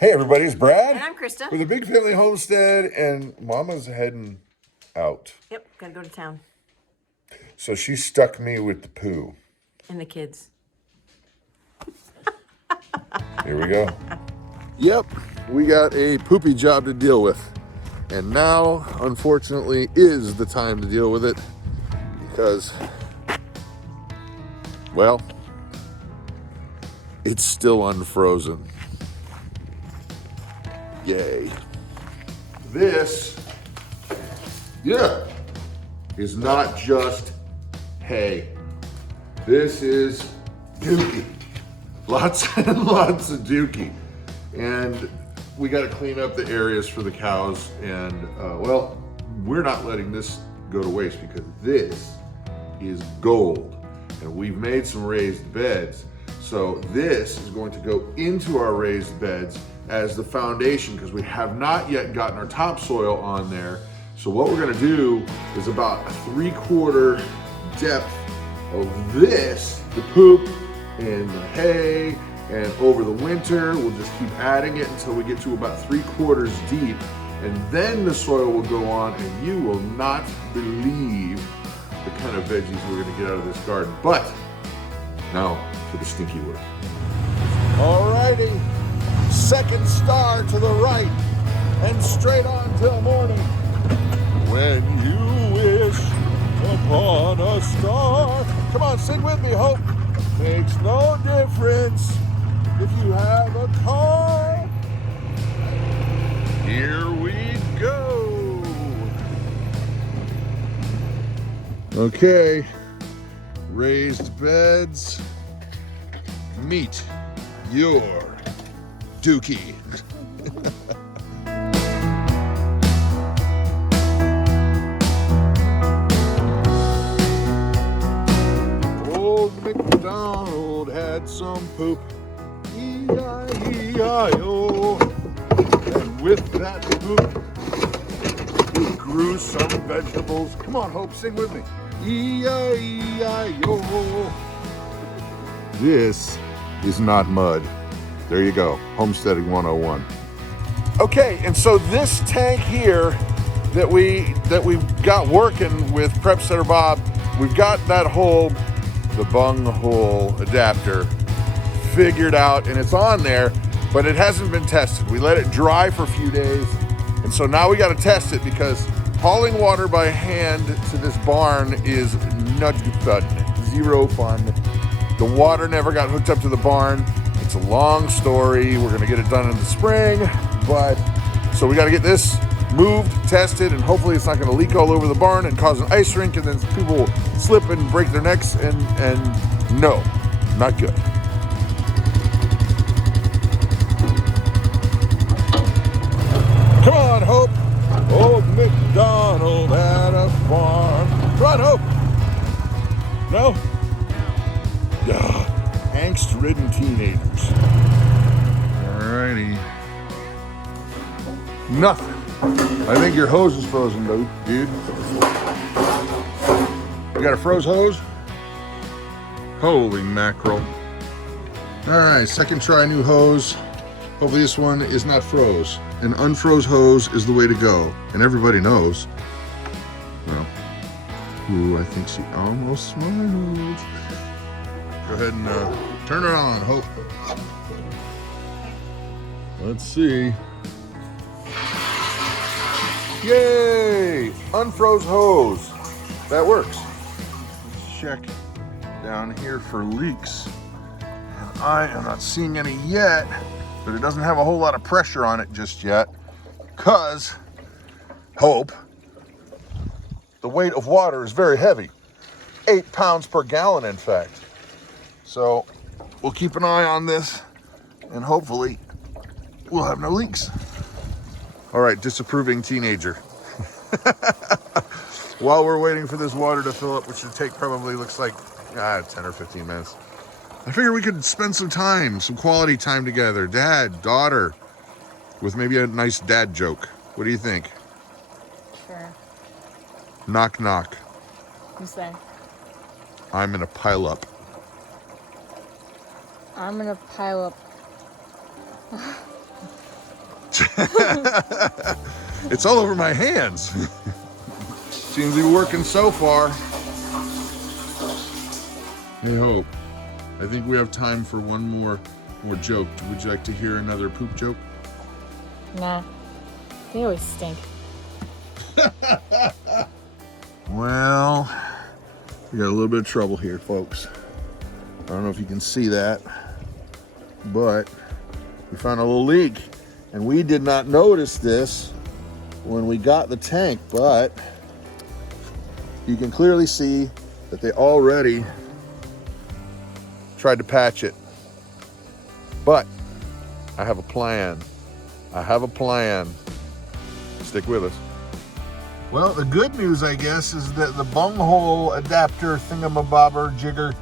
Hey everybody, it's Brad. And I'm Krista. With the Big Family Homestead, and Mama's heading out. Yep, gotta go to town. So she stuck me with the poo. And the kids. Here we go. Yep, we got a poopy job to deal with. And now, unfortunately, is the time to deal with it because, well, it's still unfrozen. Yay. This, is not just hay. This is dookie. Lots and lots of dookie. And we got to clean up the areas for the cows. And, well, we're not letting this go to waste because this is gold. And we've made some raised beds. So this is going to go into our raised beds as the foundation because we have not yet gotten our topsoil on there. So what we're gonna do is about a 3/4 depth of this, the poop and the hay, and over the winter, we'll just keep adding it until we get to about 3/4 deep. And then the soil will go on and you will not believe the kind of veggies we're gonna get out of this garden. But now for the stinky work. Alrighty. Second star to the right and straight on till morning. When you wish upon a star. Come on, sing with me, Hope. Makes no difference if you have a car. Here we go. Okay, raised beds. Meet your dookie. Old MacDonald had some poop, E-I-E-I-O. And with that poop, he grew some vegetables. Come on, Hope, sing with me. E-I-E-I-O. This is not mud. There you go, Homesteading 101. Okay, and so this tank here that we've got working with Prep Setter Bob, we've got that hole, the bung hole adapter, figured out, and it's on there, but it hasn't been tested. We let it dry for a few days, and so now we got to test it because hauling water by hand to this barn is not fun, zero fun. The water never got hooked up to the barn. It's a long story. We're gonna get it done in the spring, but so we gotta get this moved, tested, and hopefully it's not gonna leak all over the barn and cause an ice rink and then people will slip and break their necks and no, not good. Come on, Hope. Old MacDonald had a farm. Come on, Hope. No? Angst-ridden teenagers. Alrighty. Nothing. I think your hose is frozen, though, dude. You got a froze hose? Holy mackerel. Alright, second try, new hose. Hopefully this one is not froze. An unfroze hose is the way to go. And everybody knows. Well, ooh, I think she almost smiled. Go ahead and turn it on, Hope. Let's see. Yay! Unfroze hose. That works. Let's check down here for leaks. And I am not seeing any yet, but it doesn't have a whole lot of pressure on it just yet, because, Hope, the weight of water is very heavy. 8 pounds per gallon, in fact. So we'll keep an eye on this and hopefully we'll have no leaks. All right, disapproving teenager. While we're waiting for this water to fill up, which should take probably looks like 10 or 15 minutes. I figured we could spend some time, some quality time together, dad, daughter, with maybe a nice dad joke. What do you think? Sure. Knock, knock. Who's that? I'm in a pile up. I'm gonna pile up. It's all over my hands. Seems to be working so far. Hey, Hope. I think we have time for one more joke. Would you like to hear another poop joke? Nah. They always stink. Well, we got a little bit of trouble here, folks. I don't know if you can see that, but we found a little leak, and we did not notice this when we got the tank, but you can clearly see that they already tried to patch it. But I have a plan. I have a plan. Stick with us. Well, the good news, I guess, is that the bunghole adapter thingamabobber jigger,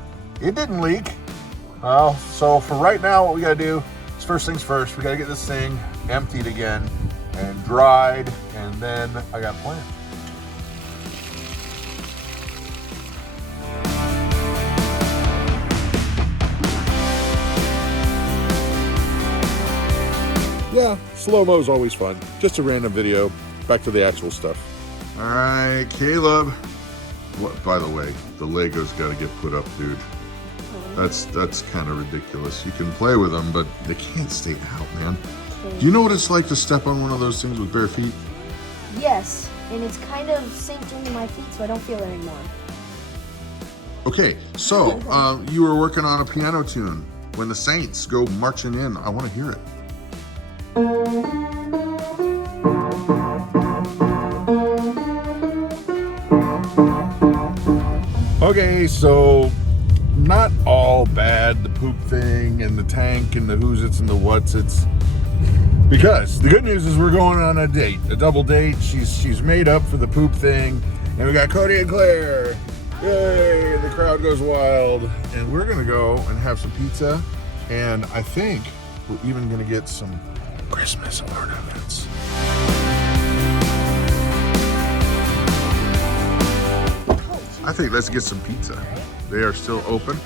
it didn't leak. So for right now, what we gotta do is first things first, we gotta get this thing emptied again and dried, and then I got a plan. Yeah, slow-mo is always fun. Just a random video. Back to the actual stuff. All right, Caleb. What? By the way, the Legos got to get put up, dude. That's kind of ridiculous. You can play with them, but they can't stay out, man. Do you know what it's like to step on one of those things with bare feet? Yes, and it's kind of synced into my feet, so I don't feel it anymore. Okay, so you were working on a piano tune. When the Saints go marching in, I want to hear it. Okay, so not all bad, the poop thing and the tank and the who's it's and the what's it's. Because the good news is we're going on a date, a double date. She's made up for the poop thing, and we got Cody and Claire. Yay! And the crowd goes wild, and we're gonna go and have some pizza, and I think we're even gonna get some Christmas ornaments. I think let's get some pizza. They are still open.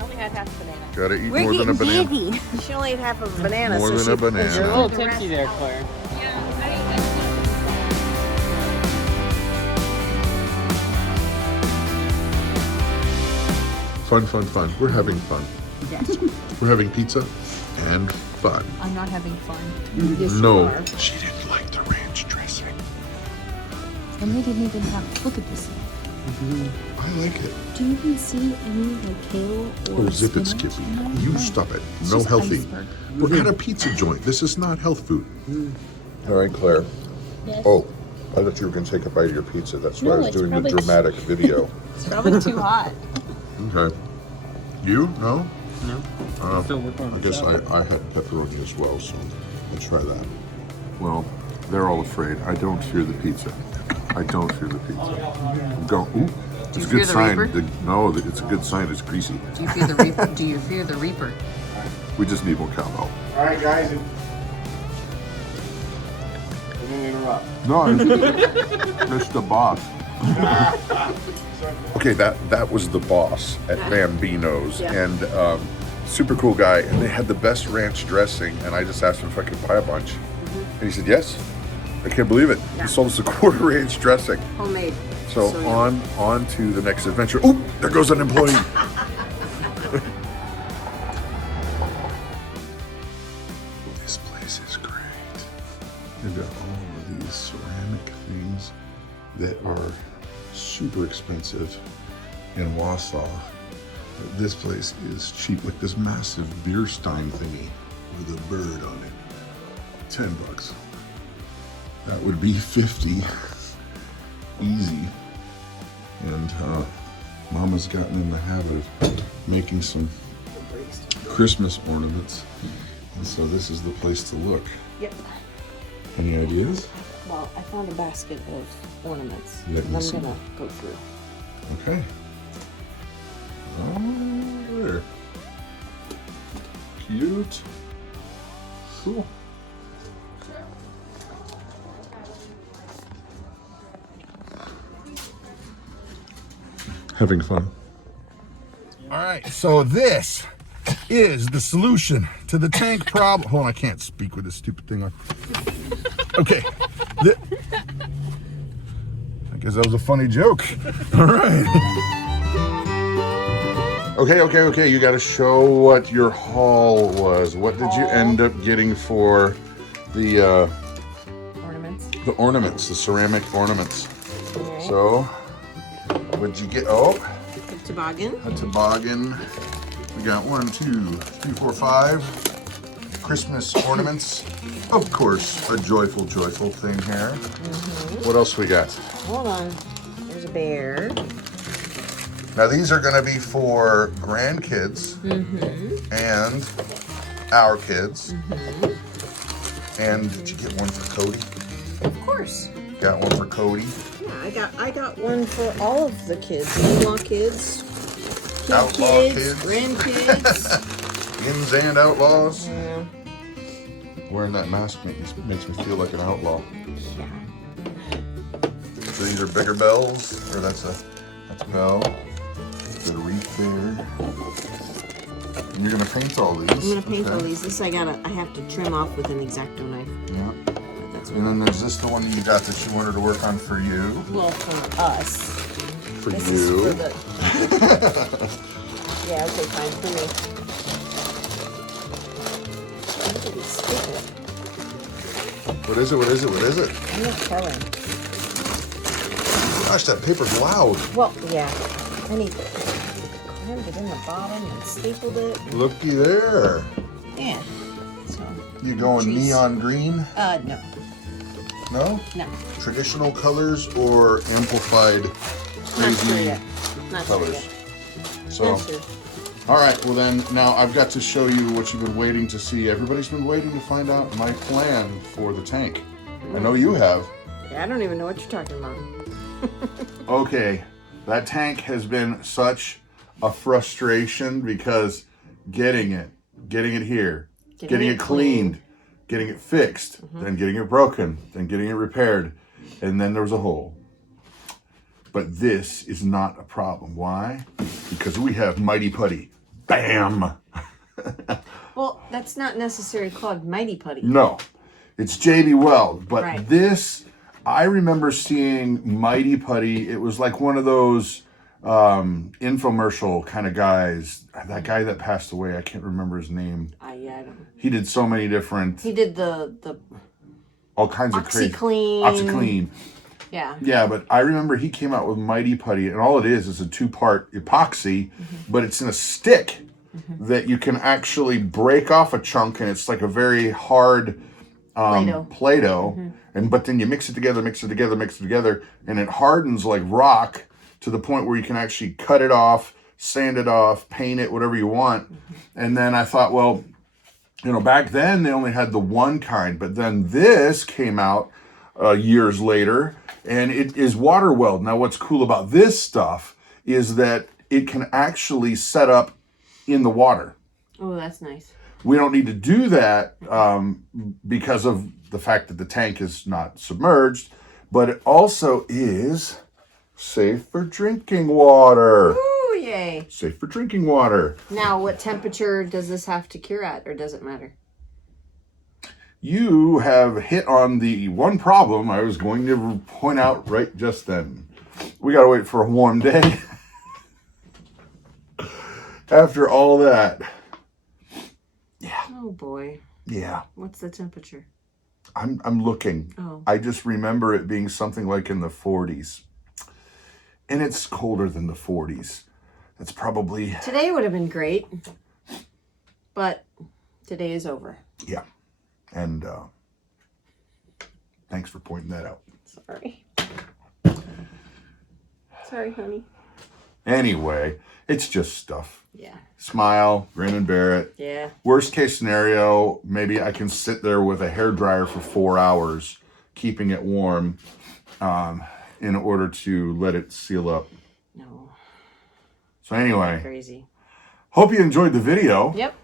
I only had half a banana. Gotta eat more than a banana. She only had half a banana. More than a banana. You're a little tipsy there, Claire. Fun. We're having fun. Yes. We're having pizza and fun. I'm not having fun. Yes, No, you are. she didn't like the ranch dressing. And we didn't even have, look at this. I like it. Do you even see any like kale or Oh, zip it, spinach? Skippy. No, You no. stop it. It's No just healthy. iceberg. We're at a pizza joint. This is not health food. All right, Claire. Yes. Oh, I thought you were going to take a bite of your pizza. That's why I No, was it's doing the probably- dramatic video. It's probably too hot. Okay. You? No? No. Still working on I the guess salad. I had pepperoni as well, so I'll try that. Well, they're all afraid. I don't fear the pizza. I don't fear the pizza. I'm going, ooh, it's a fear good the sign. Reaper? No, it's a good sign. It's greasy. Do you fear the reaper? Do you fear the reaper? We just need more cowbell. All right, guys. We're gonna interrupt. No, it's the boss. Okay, that was the boss at Bambino's, Yeah. and super cool guy, and they had the best ranch dressing, and I just asked him if I could buy a bunch, and he said yes. I can't believe it. Yeah. He sold us a quarter ranch dressing. Homemade. So on to the next adventure. Oh, there goes an employee. This place is great. They've got all of these ceramic things that are super expensive in Wausau. But this place is cheap, like this massive beer stein thingy with a bird on it. $10. That would be 50 easy. And Mama's gotten in the habit of making some Christmas ornaments. And so this is the place to look. Yep. Any ideas? Well, I found a basket of ornaments. Let me I'm see. gonna go through. Okay. Oh, there. Cute. Cool. Having fun. All right, so this is the solution to the tank problem. Hold on, I can't speak with this stupid thing on. Okay. I guess that was a funny joke. All right. Okay. You got to show what your haul was. What did you end up getting for the Ornaments. the ornaments, the ceramic ornaments? Alright. So, what'd you get? Oh, A toboggan. a toboggan. We got 1, 2, 3, 4, 5 Christmas ornaments. Of course, a joyful thing here. What else we got? Hold on. There's a bear. Now these are going to be for grandkids and our kids. And did you get one for Cody? Of course. Got one for Cody. Yeah, I got one for all of the kids. In-law kids, Outlaw kids, kids. grandkids. Ins and outlaws. Yeah. Wearing that mask makes me feel like an outlaw. Yeah. So these are bigger bells, or that's a bell. Got a wreath there. And you're gonna paint all these. I'm gonna paint all okay. these. This I have to trim off with an X-Acto knife. Yeah. But that's And then there's this the one you got that you wanted to work on for you. well for us. For This you. is for the. Yeah. Okay. Fine for me. Look at these stickers. What is it? I'm not telling. Gosh, that paper's loud. Well, yeah. I need crammed it in the bottom and stapled it. Looky there. Yeah. So. You going Trees. neon green? No. No? No. Traditional colors or amplified Not crazy sure yet. Not sure colors? yet. So, Not sure. all right. Well, then now I've got to show you what you've been waiting to see. Everybody's been waiting to find out my plan for the tank. I know you have. Yeah, I don't even know what you're talking about. Okay, that tank has been such a frustration because getting it here, getting it cleaned, getting it fixed, then getting it broken, then getting it repaired, and then there was a hole. But this is not a problem. Why? Because we have Mighty Putty. Bam! Well, that's not necessarily called Mighty Putty. No, it's JB Weld, but Right. this, I remember seeing Mighty Putty. It was like one of those infomercial kind of guys. That guy that passed away, I can't remember his name. Yeah, I don't know. He did so many different, He did the all kinds of crazy. OxyClean. OxyClean. Yeah. Yeah, but I remember he came out with Mighty Putty, and all it is a 2-part epoxy, but it's in a stick that you can actually break off a chunk, and it's like a very hard Play-Doh. But then you mix it together, and it hardens like rock to the point where you can actually cut it off, sand it off, paint it, whatever you want. And then I thought, well, back then they only had the one kind, but then this came out years later, and it is water weld. Now, what's cool about this stuff is that it can actually set up in the water. Oh, that's nice. We don't need to do that because of the fact that the tank is not submerged, but it also is safe for drinking water. Ooh, yay. Safe for drinking water. Now, what temperature does this have to cure at, or does it matter? You have hit on the one problem I was going to point out right just then. We got to wait for a warm day. After all that. Yeah. Oh, boy. Yeah. What's the temperature? I'm looking. Oh. I just remember it being something like in the 40s. And it's colder than the 40s. That's probably... Today would have been great, but today is over. Yeah. And thanks for pointing that out. Sorry. Sorry, honey. Anyway, it's just stuff. Yeah. Smile, grin and bear it. Yeah. Worst case scenario, maybe I can sit there with a hairdryer for 4 hours, keeping it warm in order to let it seal up. No. So anyway, Crazy. hope you enjoyed the video. Yep.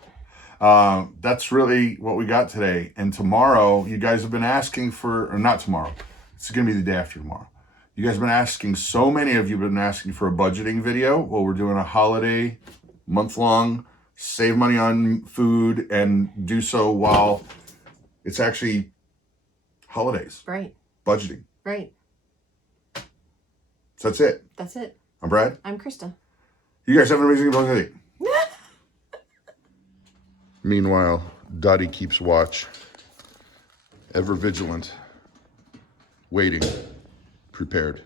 That's really what we got today. And tomorrow, you guys have been asking for, or not tomorrow, it's going to be the day after tomorrow. You guys have been asking, so many of you have been asking for a budgeting video. Well, we're doing a holiday month-long save money on food, and do so while it's actually holidays. Right. Budgeting. Right. So that's it. That's it. I'm Brad. I'm Krista. You guys have an amazing day. Meanwhile, Dottie keeps watch, ever vigilant, waiting, prepared.